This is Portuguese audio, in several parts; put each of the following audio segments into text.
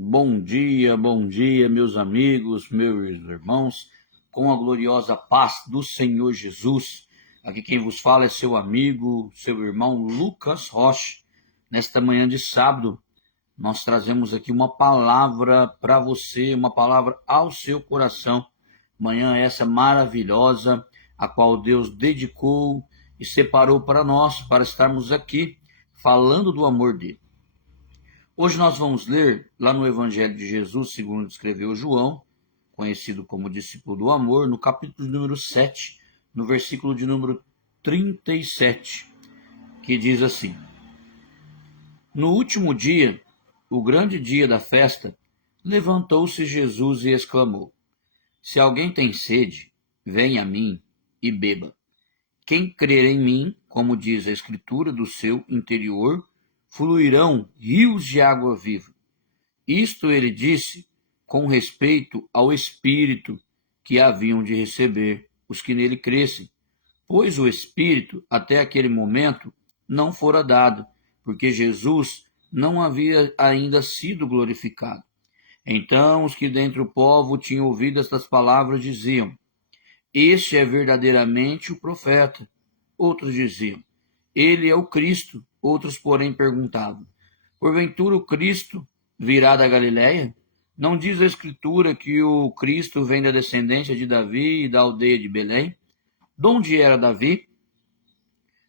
Bom dia, meus amigos, meus irmãos, com a gloriosa paz do Senhor Jesus. Aqui quem vos fala é seu amigo, seu irmão Lucas Rocha. Nesta manhã de sábado, nós trazemos aqui uma palavra para você, uma palavra ao seu coração. Manhã essa maravilhosa, a qual Deus dedicou e separou para nós, para estarmos aqui falando do amor dele. Hoje nós vamos ler lá no Evangelho de Jesus, segundo escreveu João, conhecido como discípulo do amor, no capítulo número 7, no versículo de número 37, que diz assim: No último dia, o grande dia da festa, levantou-se Jesus e exclamou: Se alguém tem sede, venha a mim e beba. Quem crer em mim, como diz a Escritura, do seu interior fluirão rios de água viva. Isto ele disse com respeito ao Espírito que haviam de receber os que nele crescem, pois o Espírito, até aquele momento, não fora dado, porque Jesus não havia ainda sido glorificado. Então os que dentre o povo tinham ouvido estas palavras diziam: Este é verdadeiramente o profeta. Outros diziam: Ele é o Cristo. Outros, porém, perguntavam: Porventura o Cristo virá da Galiléia? Não diz a Escritura que o Cristo vem da descendência de Davi e da aldeia de Belém? De onde era Davi?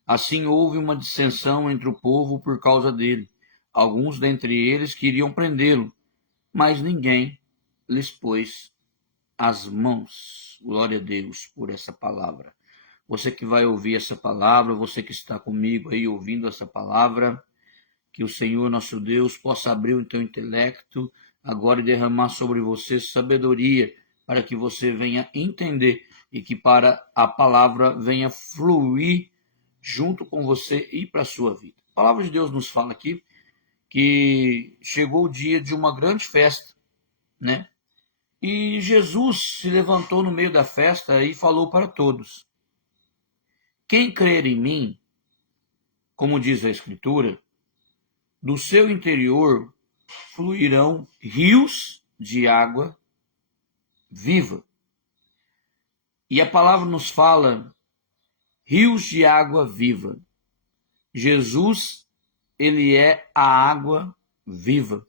Assim houve uma dissensão entre o povo por causa dele. Alguns dentre eles queriam prendê-lo, mas ninguém lhes pôs as mãos. Glória a Deus por essa palavra. Você que vai ouvir essa palavra, você que está comigo aí ouvindo essa palavra, que o Senhor nosso Deus possa abrir o teu intelecto agora e derramar sobre você sabedoria, para que você venha entender e que para a palavra venha fluir junto com você e para a sua vida. A palavra de Deus nos fala aqui que chegou o dia de uma grande festa, né? E Jesus se levantou no meio da festa e falou para todos: Quem crer em mim, como diz a Escritura, do seu interior fluirão rios de água viva. E a palavra nos fala rios de água viva. Jesus, ele é a água viva.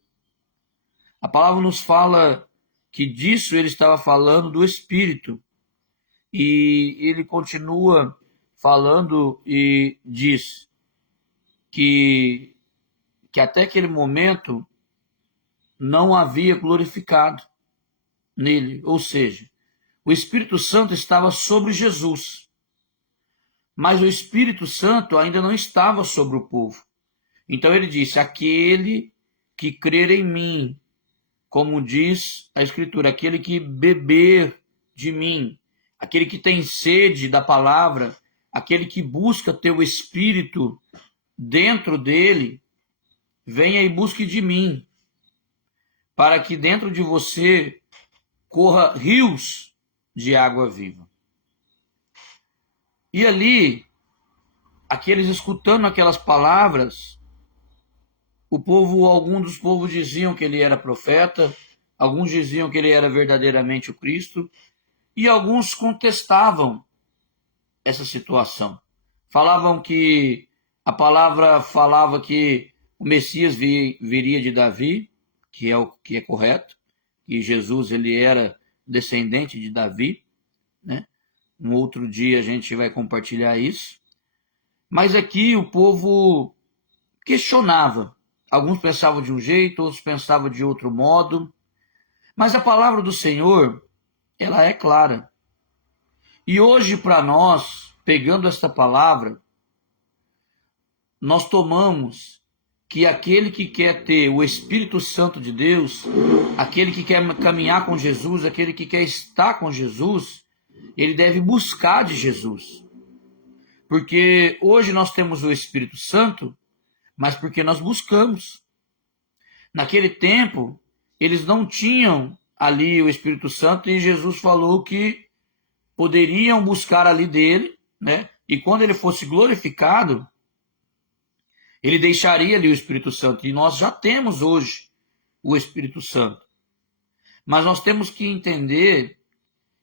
A palavra nos fala que disso ele estava falando do Espírito. E ele continua falando e diz que até aquele momento não havia glorificado nele, ou seja, o Espírito Santo estava sobre Jesus, mas o Espírito Santo ainda não estava sobre o povo. Então ele disse: aquele que crer em mim, como diz a Escritura, aquele que beber de mim, aquele que tem sede da palavra, aquele que busca ter o Espírito dentro dele, venha e busque de mim, para que dentro de você corra rios de água viva. E ali, aqueles escutando aquelas palavras, alguns dos povos diziam que ele era profeta, alguns diziam que ele era verdadeiramente o Cristo, e alguns contestavam essa situação. Falavam que a palavra falava que o Messias viria de Davi, que é correto, que Jesus ele era descendente de Davi, né? Um outro dia a gente vai compartilhar isso. Mas aqui o povo questionava. Alguns pensavam de um jeito, outros pensavam de outro modo. Mas a palavra do Senhor, ela é clara. E hoje para nós, pegando esta palavra, nós tomamos que aquele que quer ter o Espírito Santo de Deus, aquele que quer caminhar com Jesus, aquele que quer estar com Jesus, ele deve buscar de Jesus. Porque hoje nós temos o Espírito Santo, mas porque nós buscamos. Naquele tempo, eles não tinham ali o Espírito Santo e Jesus falou que poderiam buscar ali dele, né? E quando ele fosse glorificado, ele deixaria ali o Espírito Santo. E nós já temos hoje o Espírito Santo. Mas nós temos que entender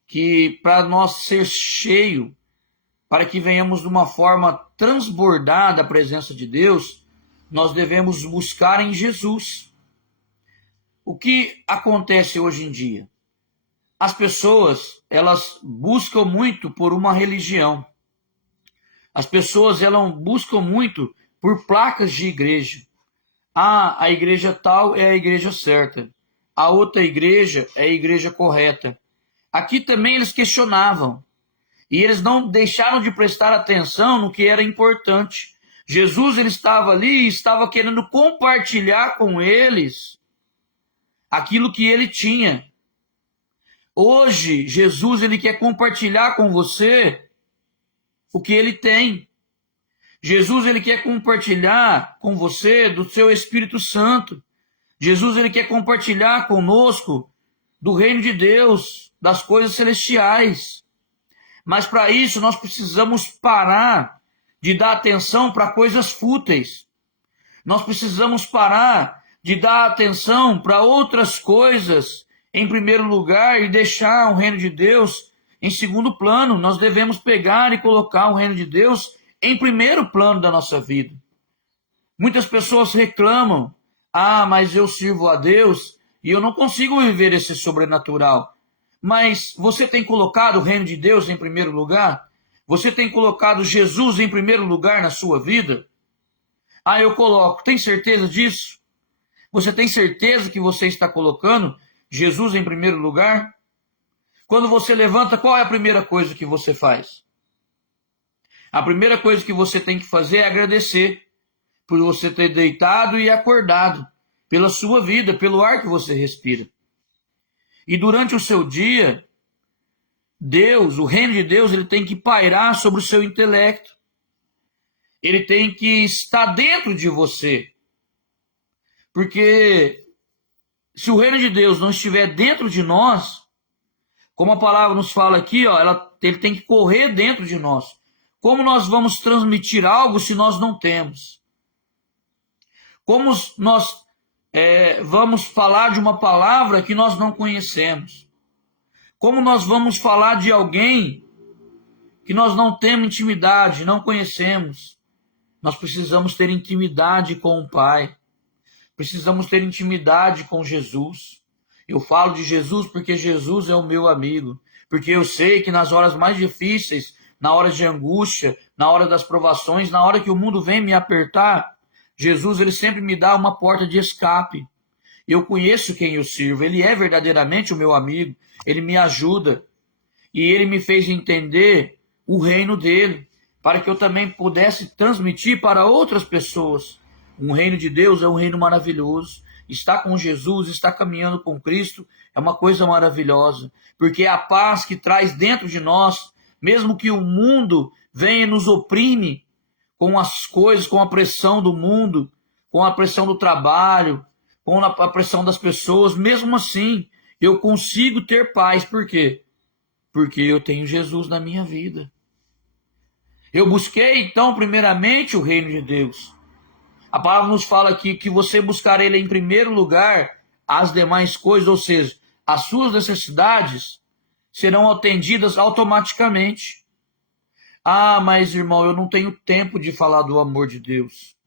que para nós ser cheio, para que venhamos de uma forma transbordar da presença de Deus, nós devemos buscar em Jesus. O que acontece hoje em dia? As pessoas, elas buscam muito por uma religião. As pessoas, elas buscam muito por placas de igreja. Ah, a igreja tal é a igreja certa. A outra igreja é a igreja correta. Aqui também eles questionavam. E eles não deixaram de prestar atenção no que era importante. Jesus, ele estava ali e estava querendo compartilhar com eles aquilo que ele tinha. Hoje, Jesus, ele quer compartilhar com você o que ele tem. Jesus, ele quer compartilhar com você do seu Espírito Santo. Jesus, ele quer compartilhar conosco do reino de Deus, das coisas celestiais. Mas para isso nós precisamos parar de dar atenção para coisas fúteis. Nós precisamos parar de dar atenção para outras coisas em primeiro lugar e deixar o reino de Deus em segundo plano. Nós devemos pegar e colocar o reino de Deus em primeiro plano da nossa vida. Muitas pessoas reclamam: ah, mas eu sirvo a Deus e eu não consigo viver esse sobrenatural. Mas você tem colocado o reino de Deus em primeiro lugar? Você tem colocado Jesus em primeiro lugar na sua vida? Ah, eu coloco. Tem certeza disso? Você tem certeza que você está colocando Jesus em primeiro lugar? Quando você levanta, qual é a primeira coisa que você faz? A primeira coisa que você tem que fazer é agradecer por você ter deitado e acordado, pela sua vida, pelo ar que você respira. E durante o seu dia, Deus, o reino de Deus, ele tem que pairar sobre o seu intelecto. Ele tem que estar dentro de você. Porque se o reino de Deus não estiver dentro de nós, como a palavra nos fala aqui, ele tem que correr dentro de nós. Como nós vamos transmitir algo se nós não temos? Como nós vamos falar de uma palavra que nós não conhecemos? Como nós vamos falar de alguém que nós não temos intimidade, não conhecemos? Nós precisamos ter intimidade com o Pai. Precisamos ter intimidade com Jesus. Eu falo de Jesus porque Jesus é o meu amigo. Porque eu sei que nas horas mais difíceis, na hora de angústia, na hora das provações, na hora que o mundo vem me apertar, Jesus, ele sempre me dá uma porta de escape. Eu conheço quem eu sirvo, ele é verdadeiramente o meu amigo, ele me ajuda. E ele me fez entender o reino dele, para que eu também pudesse transmitir para outras pessoas. Um reino de Deus é um reino maravilhoso. Estar com Jesus, estar caminhando com Cristo é uma coisa maravilhosa, porque é a paz que traz dentro de nós, mesmo que o mundo venha e nos oprime, com as coisas, com a pressão do mundo, com a pressão do trabalho, com a pressão das pessoas, mesmo assim, eu consigo ter paz. Por quê? Porque eu tenho Jesus na minha vida. Eu busquei, então, primeiramente o reino de Deus. A palavra nos fala aqui que você buscar ele em primeiro lugar, as demais coisas, ou seja, as suas necessidades, serão atendidas automaticamente. Ah, mas irmão, eu não tenho tempo de falar do amor de Deus.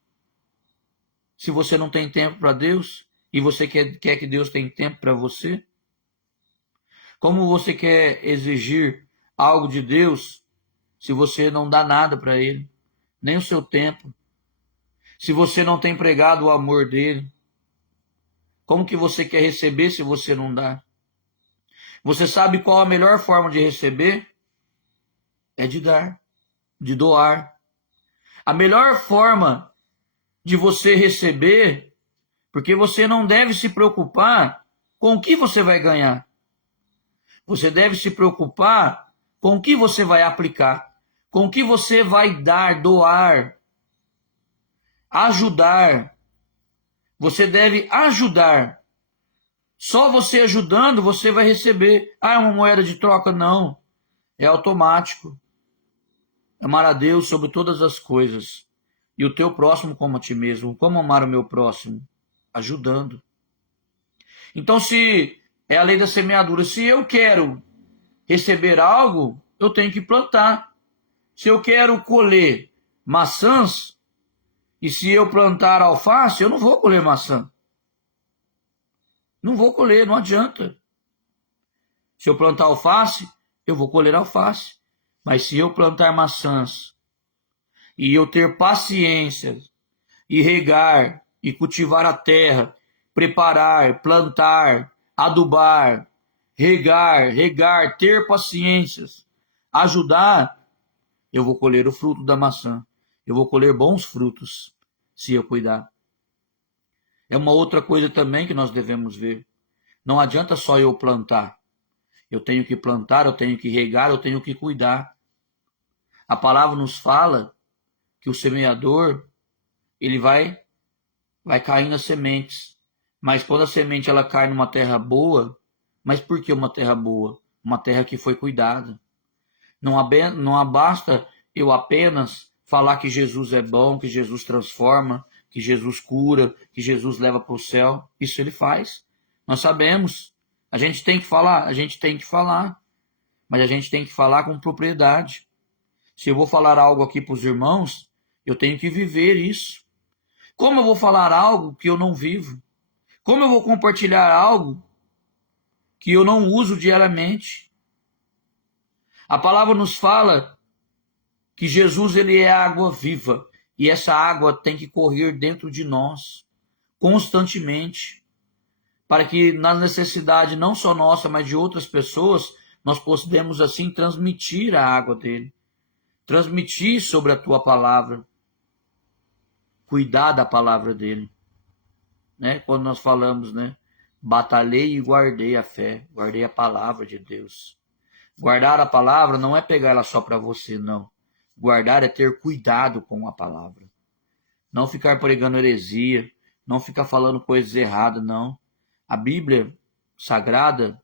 Se você não tem tempo para Deus e você quer que Deus tenha tempo para você, como você quer exigir algo de Deus se você não dá nada para Ele, nem o seu tempo? Se você não tem pregado o amor dele, como que você quer receber se você não dá? Você sabe qual a melhor forma de receber? É de dar, de doar. A melhor forma de você receber, porque você não deve se preocupar com o que você vai ganhar. Você deve se preocupar com o que você vai aplicar, com o que você vai dar, doar, ajudar. Você deve ajudar. Só você ajudando, você vai receber. Ah, é uma moeda de troca? Não. É automático. Amar a Deus sobre todas as coisas. E o teu próximo como a ti mesmo. Como amar o meu próximo? Ajudando. Então, se é a lei da semeadura, se eu quero receber algo, eu tenho que plantar. Se eu quero colher maçãs, e se eu plantar alface, eu não vou colher maçã. Não vou colher, não adianta. Se eu plantar alface, eu vou colher alface. Mas se eu plantar maçãs e eu ter paciência e regar e cultivar a terra, preparar, plantar, adubar, regar, ter paciências, ajudar, eu vou colher o fruto da maçã. Eu vou colher bons frutos se eu cuidar. É uma outra coisa também que nós devemos ver. Não adianta só eu plantar. Eu tenho que plantar, eu tenho que regar, eu tenho que cuidar. A palavra nos fala que o semeador, ele vai caindo as sementes. Mas quando a semente ela cai numa terra boa, mas por que uma terra boa? Uma terra que foi cuidada. Não basta eu apenas falar que Jesus é bom, que Jesus transforma, que Jesus cura, que Jesus leva para o céu. Isso ele faz. Nós sabemos. A gente tem que falar, mas a gente tem que falar com propriedade. Se eu vou falar algo aqui para os irmãos, eu tenho que viver isso. Como eu vou falar algo que eu não vivo? Como eu vou compartilhar algo que eu não uso diariamente? A palavra nos fala que Jesus ele é água viva e essa água tem que correr dentro de nós constantemente, para que na necessidade não só nossa, mas de outras pessoas, nós possamos assim transmitir a água dele, transmitir sobre a tua palavra, cuidar da palavra dele, né? Quando nós falamos, né? Batalhei e guardei a fé, guardei a palavra de Deus. Guardar a palavra não é pegar ela só para você, não. Guardar é ter cuidado com a palavra. Não ficar pregando heresia, não ficar falando coisas erradas, não. A Bíblia Sagrada,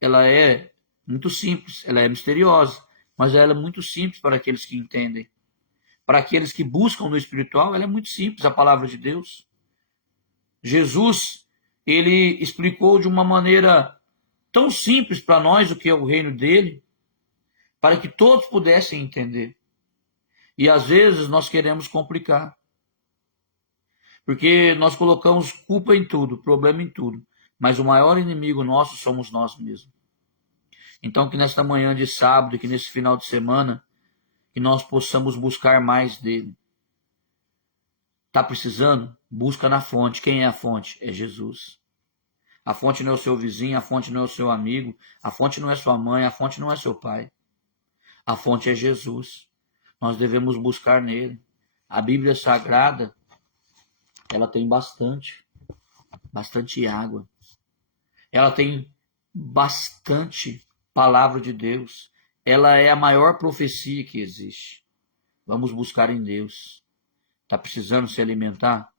ela é muito simples, ela é misteriosa, mas ela é muito simples para aqueles que entendem. Para aqueles que buscam no espiritual, ela é muito simples, a palavra de Deus. Jesus, ele explicou de uma maneira tão simples para nós o que é o reino dele, para que todos pudessem entender. E às vezes nós queremos complicar, porque nós colocamos culpa em tudo, problema em tudo, mas o maior inimigo nosso somos nós mesmos. Então que nesta manhã de sábado, que nesse final de semana, que nós possamos buscar mais dele. Está precisando? Busca na fonte. Quem é a fonte? É Jesus. A fonte não é o seu vizinho, a fonte não é o seu amigo, a fonte não é sua mãe, a fonte não é seu pai. A fonte é Jesus. Nós devemos buscar nele. A Bíblia Sagrada, ela tem bastante água. Ela tem bastante palavra de Deus. Ela é a maior profecia que existe. Vamos buscar em Deus. Está precisando se alimentar?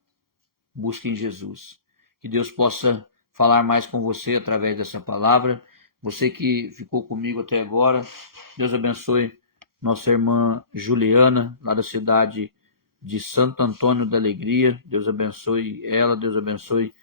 Busque em Jesus. Que Deus possa falar mais com você através dessa palavra. Você que ficou comigo até agora, Deus abençoe nossa irmã Juliana, lá da cidade de Santo Antônio da Alegria. Deus abençoe ela, Deus abençoe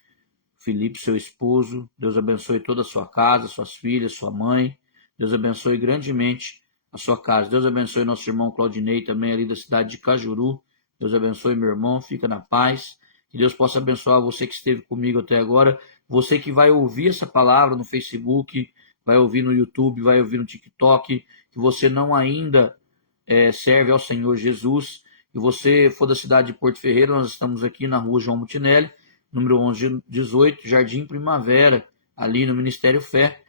Felipe, seu esposo. Deus abençoe toda a sua casa, suas filhas, sua mãe. Deus abençoe grandemente a sua casa. Deus abençoe nosso irmão Claudinei, também ali da cidade de Cajuru. Deus abençoe meu irmão, fica na paz. Que Deus possa abençoar você que esteve comigo até agora. Você que vai ouvir essa palavra no Facebook, vai ouvir no YouTube, vai ouvir no TikTok, que você não ainda serve ao Senhor Jesus, e você for da cidade de Porto Ferreira, nós estamos aqui na rua João Mutinelli, número 1118, Jardim Primavera, ali no Ministério Fé,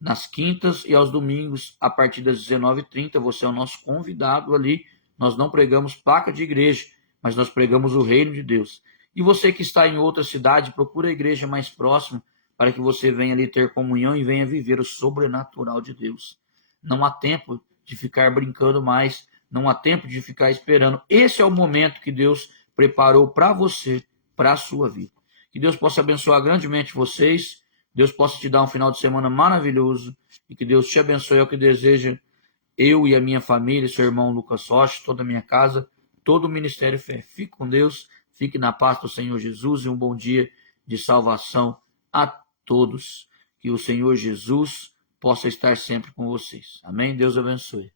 nas quintas e aos domingos, a partir das 19h30, você é o nosso convidado ali. Nós não pregamos placa de igreja, mas nós pregamos o reino de Deus. E você que está em outra cidade, procura a igreja mais próxima, para que você venha ali ter comunhão e venha viver o sobrenatural de Deus. Não há tempo de ficar brincando mais, não há tempo de ficar esperando. Esse é o momento que Deus preparou para você, para a sua vida. Que Deus possa abençoar grandemente vocês, Deus possa te dar um final de semana maravilhoso, e que Deus te abençoe, é o que deseja eu e a minha família, seu irmão Lucas Rocha, toda a minha casa, todo o Ministério Fé. Fique com Deus, fique na paz do Senhor Jesus e um bom dia de salvação a todos. Que o Senhor Jesus possa estar sempre com vocês. Amém? Deus abençoe.